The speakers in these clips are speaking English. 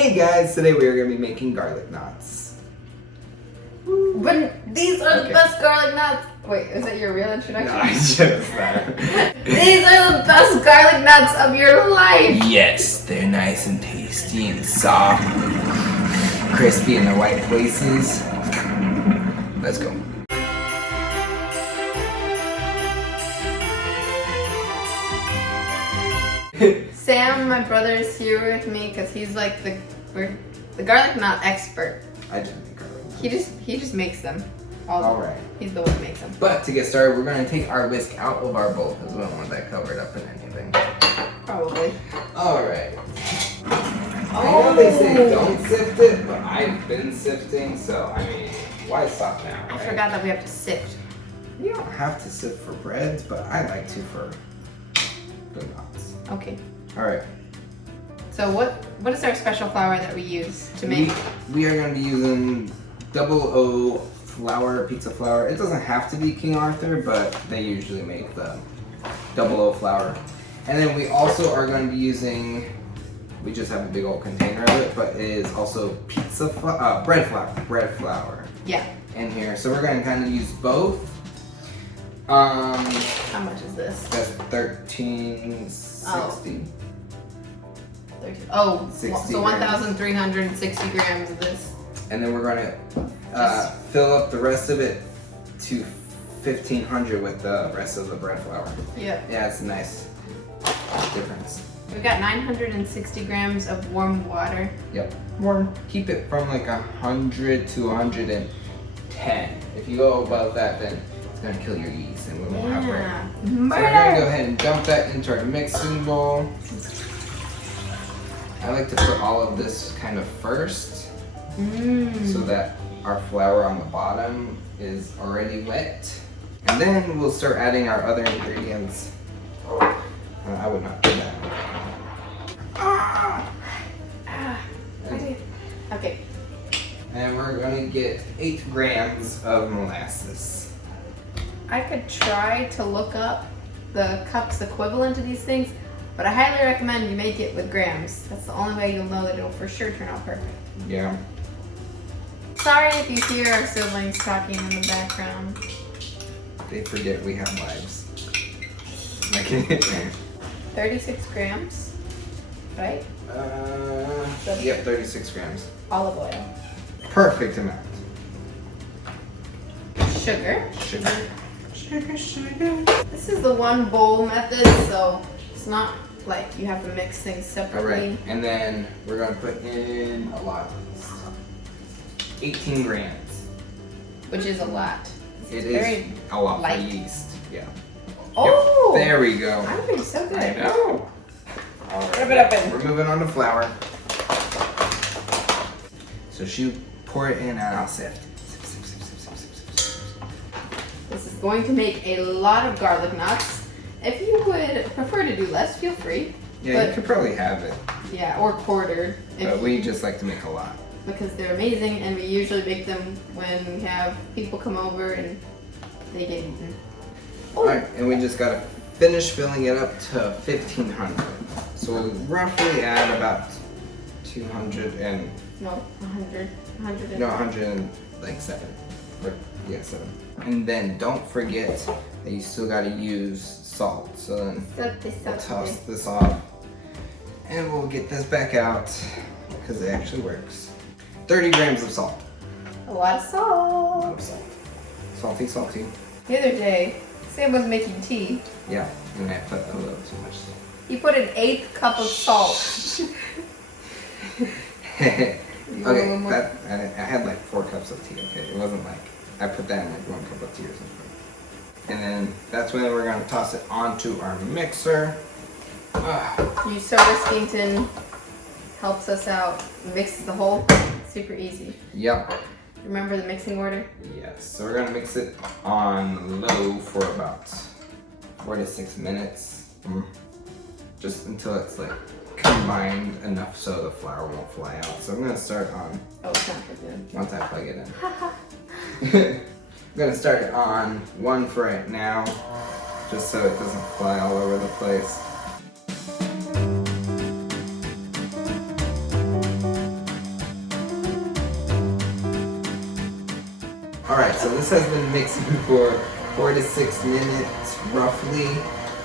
Hey guys, today we are going to be making garlic knots. But these are the best garlic knots. Wait, is that your real introduction? No, I just that. These are the best garlic knots of your life. Yes, they're nice and tasty and soft, crispy in the right places. Let's go. Sam, my brother, is here with me because he's like the garlic knot expert. I just make garlic knots. He just makes them. All right. He's the one who makes them. But to get started, we're going to take our whisk out of our bowl because we don't want that covered up in anything. Probably. All right. I know they say don't sift it, but I've been sifting, so I mean, why stop now? I Right? forgot that we have to sift. You don't have to sift for breads, but I like to for the knots. Okay. All right. So what is our special flour that we use to make? We are going to be using 00 flour, pizza flour. It doesn't have to be King Arthur, but they usually make the 00 flour. And then we also are going to be using, we just have a big old container of it, but it is also bread flour Yeah. in here. So we're going to kind of use both. How much is this? That's $13.60. Oh, 60 so grams. 1,360 grams of this. And then we're going to fill up the rest of it to 1,500 with the rest of the bread flour. Yeah. Yeah, it's a nice difference. We've got 960 grams of warm water. Yep. Warm. Keep it from like 100 to 110. If you go above that, then it's going to kill your yeast and we won't have bread. So we're going to go ahead and dump that into our mixing bowl. I like to put all of this kind of first so that our flour on the bottom is already wet. And then we'll start adding our other ingredients. I would not do that. Okay. And we're going to get 8 grams of molasses. I could try to look up the cups equivalent to these things, but I highly recommend you make it with grams. That's the only way you'll know that it'll for sure turn out perfect. Yeah. Sorry if you hear our siblings talking in the background. They forget we have lives. 36 grams, right? Yep, 36 grams. Olive oil. Perfect amount. Sugar. Sugar. This is the one bowl method, so it's not like you have to mix things separately. Alright, and then we're going to put in a lot. 18 grams. Which is a lot. It very is a lot light. for yeast. Yeah. Oh! Yep, there we go. I'm doing so good. I know. Alright, Rub it up in. we're moving on to flour. So pour it in and I'll sift. This is going to make a lot of garlic knots. If you would prefer to do less, feel free. Yeah, you could probably have it. Yeah, or quartered. But we just like to make a lot. Because they're amazing, and we usually make them when we have people come over and they get eaten. Alright, and we just gotta finish filling it up to 1,500. So we'll roughly add about 200 and... No, 100. 100. No, 107. Or, yeah, 7. And then don't forget that you still gotta use salt. So then we'll toss this off. And we'll get this back out because it actually works. 30 grams of salt. A lot of A salt. lot of salt. Salty, salty. The other day, Sam was making tea. Yeah, and I put a little too much salt. He put an 1/8 cup of salt. Okay, I had like 4 cups of tea, okay? It wasn't like, I put that in like 1 cup of tea or something. And then that's when we're gonna toss it onto our mixer. You soda Scontrino helps us out, mixes the whole, super easy. Yep. Remember the mixing order? Yes, so we're gonna mix it on low for about 4 to 6 minutes. Just until it's like combined enough so the flour won't fly out. So I'm gonna start on, Oh, it's not for good. once I plug it in. I'm gonna start it on 1 for right now, just so it doesn't fly all over the place. Alright, so this has been mixing for 4 to 6 minutes roughly.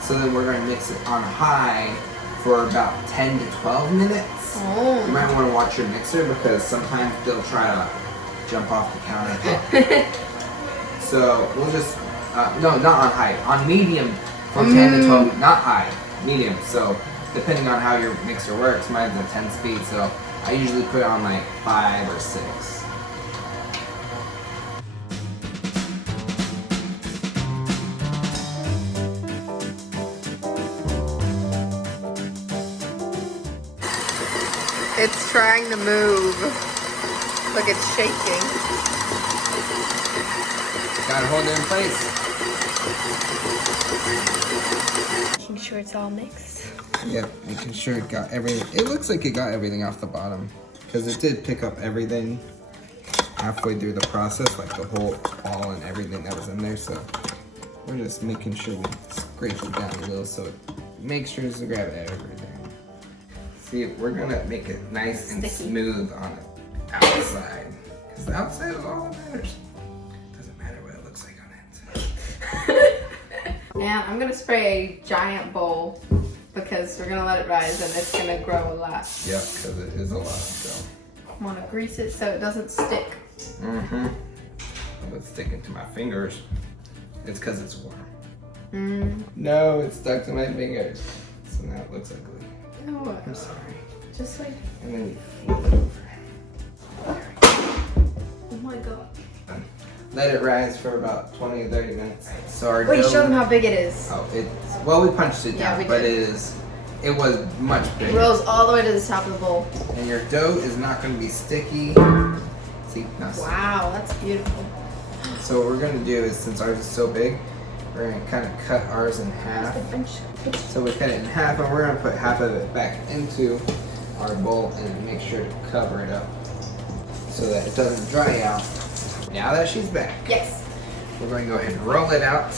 So then we're going to mix it on high for about 10 to 12 minutes. You might want to watch your mixer because sometimes they'll try to jump off the counter. So we'll just, no, not on high, on medium for 10 to 12, not high, medium. So depending on how your mixer works, mine's a 10 speed, so I usually put it on like 5 or 6. It's trying to move. Look, it's shaking. Gotta hold it in place. Making sure it's all mixed. Yep, making sure it got everything. It looks like it got everything off the bottom because it did pick up everything halfway through the process, like the whole ball and everything that was in there. So we're just making sure we scrape it down a little so it makes sure to grab everything. See, we're gonna make it nice and smooth on the outside because the outside is all that matters. Doesn't matter what it looks like on the inside. And I'm gonna spray a giant bowl because we're gonna let it rise and it's gonna grow a lot. Yep, because it is a lot. So I want to grease it so it doesn't stick. Oh, it's sticking to my fingers. It's because it's warm. No, it's stuck to my fingers. So now it looks ugly. No, I'm sorry. just like. And then you flip it over. Oh my god. Let it rise for about 20 or 30 minutes. So our Wait, dough, show them how big it is. Oh, well, we punched it Yeah, down, we but did. it was much It bigger. rolls all the way to the top of the bowl. And your dough is not going to be sticky. See, now see. Wow, that's beautiful. So what we're going to do is, since ours is so big, we're going to kind of cut ours in half. So we cut it in half, and we're going to put half of it back into our bowl and make sure to cover it up so that it doesn't dry out. Now that she's back, Yes. we're going to go ahead and roll it out.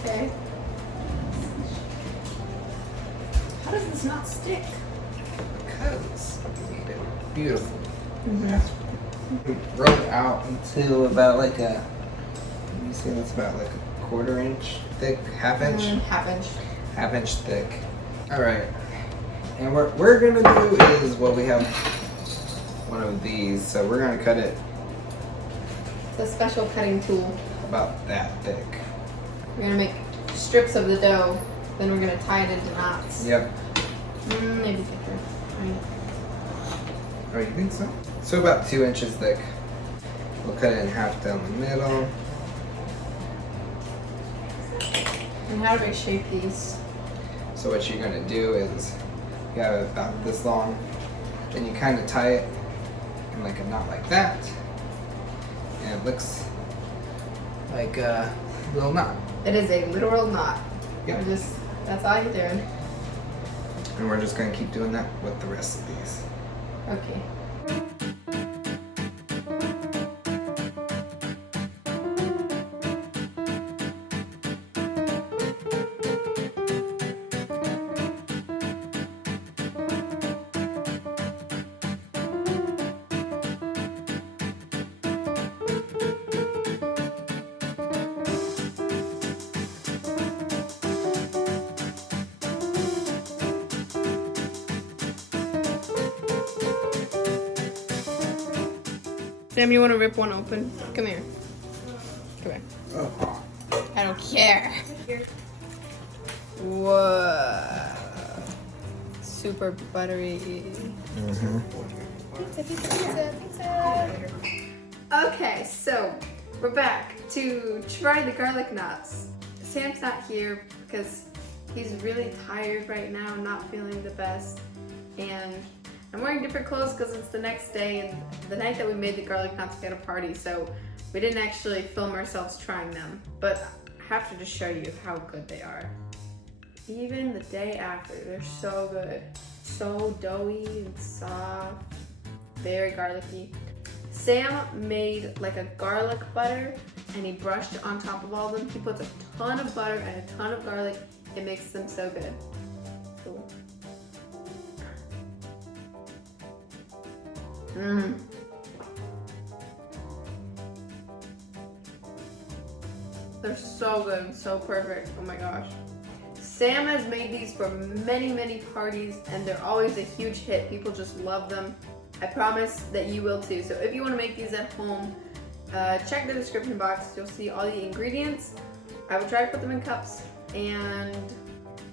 Okay. How does this not stick? Because we made it beautiful. Roll it out until about like a, let me see, that's about like a 1/4 inch thick, half inch? Half inch. Thick. All right. And what we're gonna do is, well, we have one of these, so we're gonna cut it It's a special cutting tool. about that thick. We're gonna make strips of the dough, then we're gonna tie it into knots. Yep. Maybe thicker. Right. Oh, you think so? So about 2 inches thick. We'll cut it in half down the middle. And how do we shape these? So what you're gonna do is, you have it about this long, then you kind of tie it in like a knot like that, and it looks like a little knot. It is a literal knot. Yep. That's all you're doing. And we're just gonna keep doing that with the rest of these. Okay. Sam, you want to rip one open? Come here. Come here. Oh. I don't care. Whoa. Super buttery. Pizza. Okay, so we're back to try the garlic knots. Sam's not here because he's really tired right now and not feeling the best. And I'm wearing different clothes because it's the next day and the night that we made the garlic knots we had a party, so we didn't actually film ourselves trying them. But I have to just show you how good they are. Even the day after, they're so good. So doughy and soft, very garlicky. Sam made like a garlic butter and he brushed it on top of all of them. He puts a ton of butter and a ton of garlic. It makes them so good. Cool. They're so good and so perfect. Oh my gosh. Sam has made these for many, many parties and they're always a huge hit. People just love them. I promise that you will too. So if you want to make these at home, check the description box. You'll see all the ingredients. I will try to put them in cups. And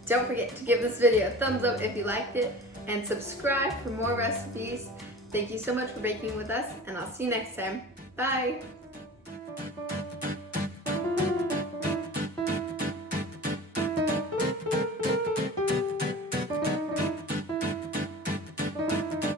don't forget to give this video a thumbs up if you liked it and subscribe for more recipes. Thank you so much for baking with us and I'll see you next time. Bye!